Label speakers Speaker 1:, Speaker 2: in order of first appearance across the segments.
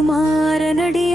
Speaker 1: முத்துக்குமாரனடி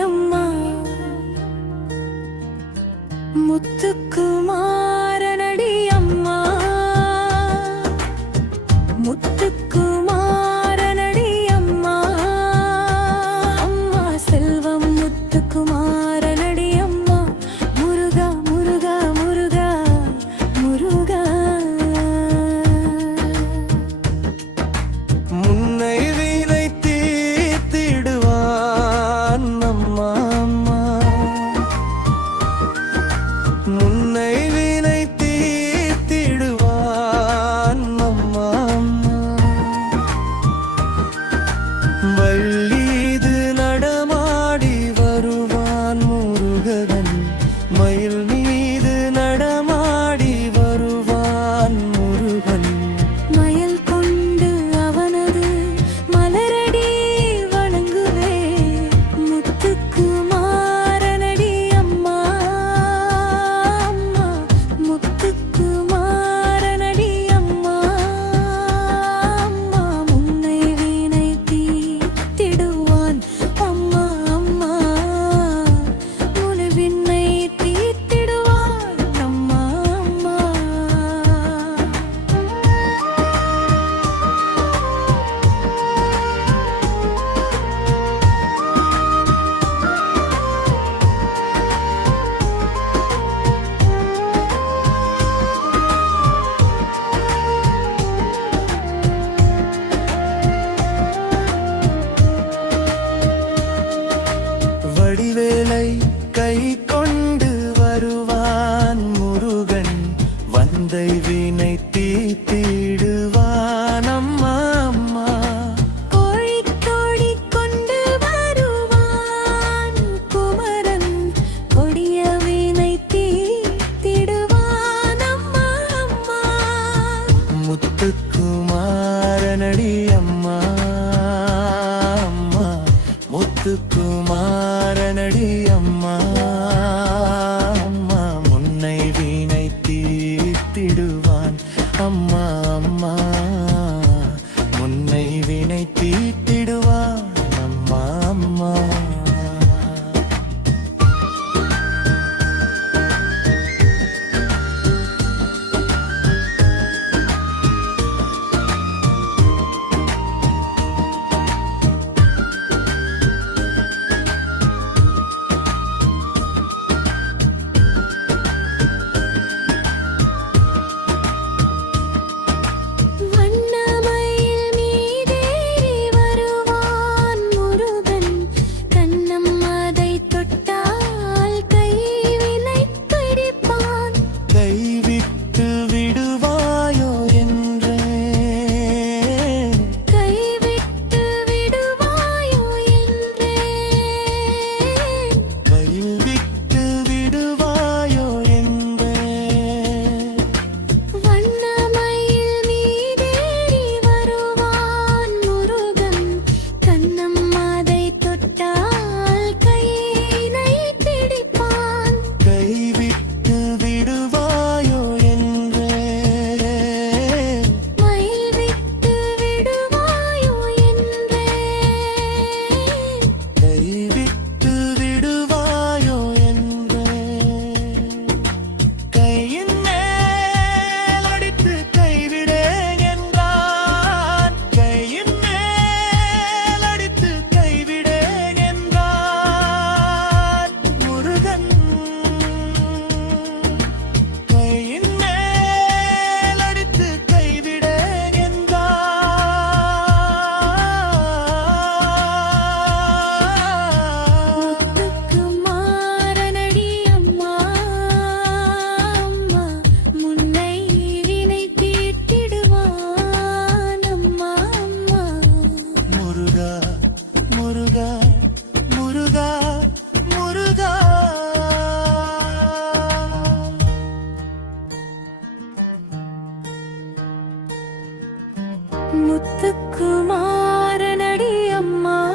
Speaker 1: முத்துக்குமாரனடி அம்மா.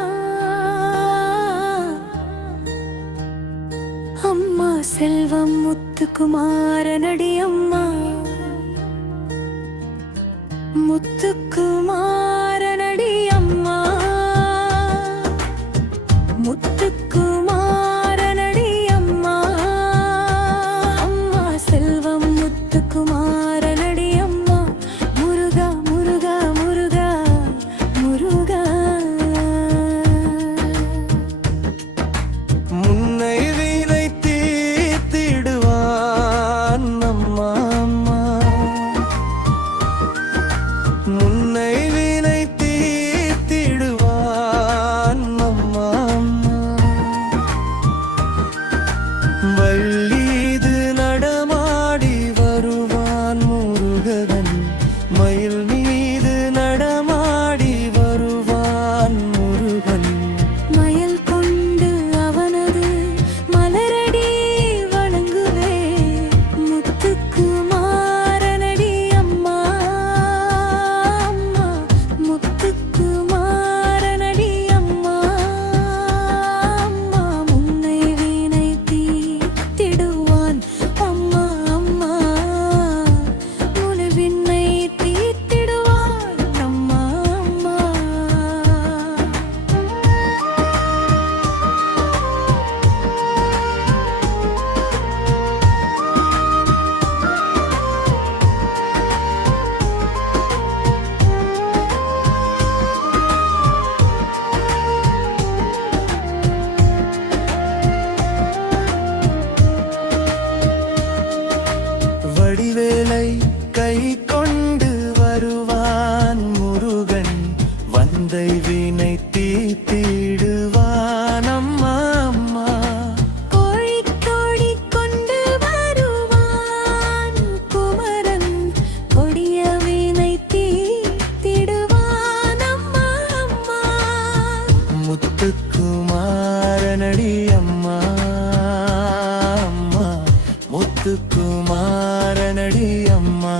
Speaker 1: அம்மா செல்வம் முத்துக்குமாரனடி அம்மா.
Speaker 2: முத்துக்குமாரனடி அம்மா.